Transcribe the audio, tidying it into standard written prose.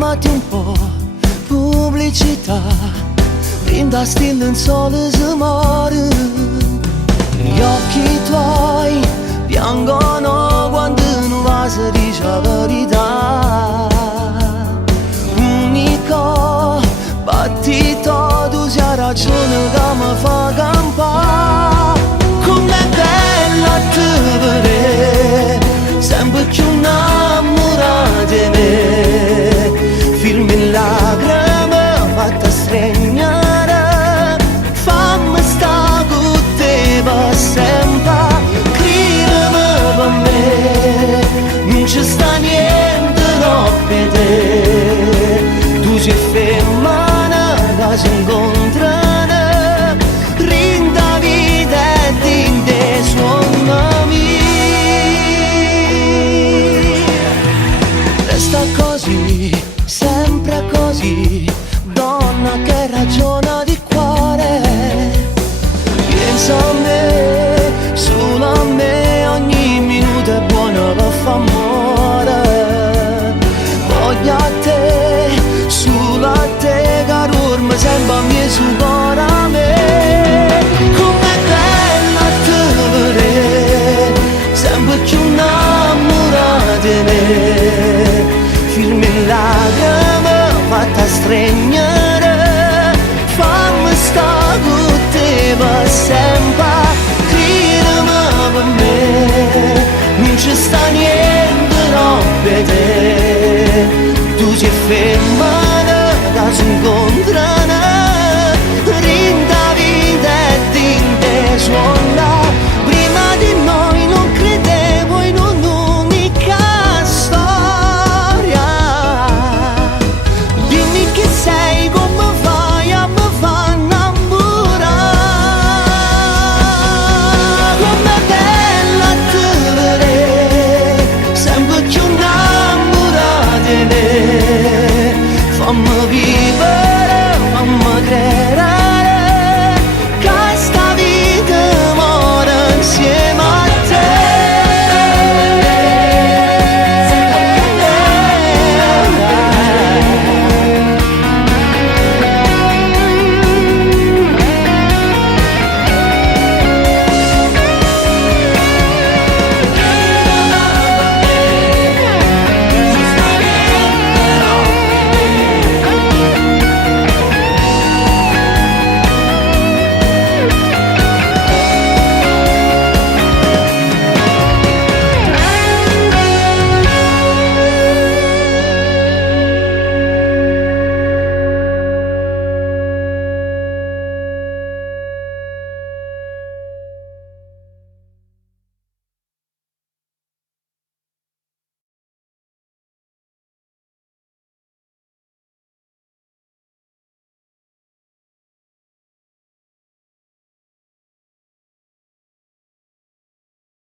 fermati un po', pubblicità, brinda stille in sole si muore. Gli occhi tuoi piangono quando non va si dice la verità. Unico battito, tu sia ragione che mi fa campare. Com'è bella te vedere, sempre più innamorata di me. Firmi in lacrime, fatta stregnare, fammi sta con te per sempre. Cridimi per me, non ci sta niente no per te. Tu sei femmina che si incontrano, rinda vita e dinte suonami. Resta così, sempre così, donna che ragiona di cuore. Pensa a me, solo a me, ogni minuto è buono per fa amore. Voglio a te, solo a te, caro, mi sembra mio cuore a me. Com'è bella te vedere, sempre più innamorata di me. Firmi in lacrime, fatta stregnere, fammi sta con te per sempre. Cridimi per me, non ci sta niente no per te. Tu sei femmina che si incontra,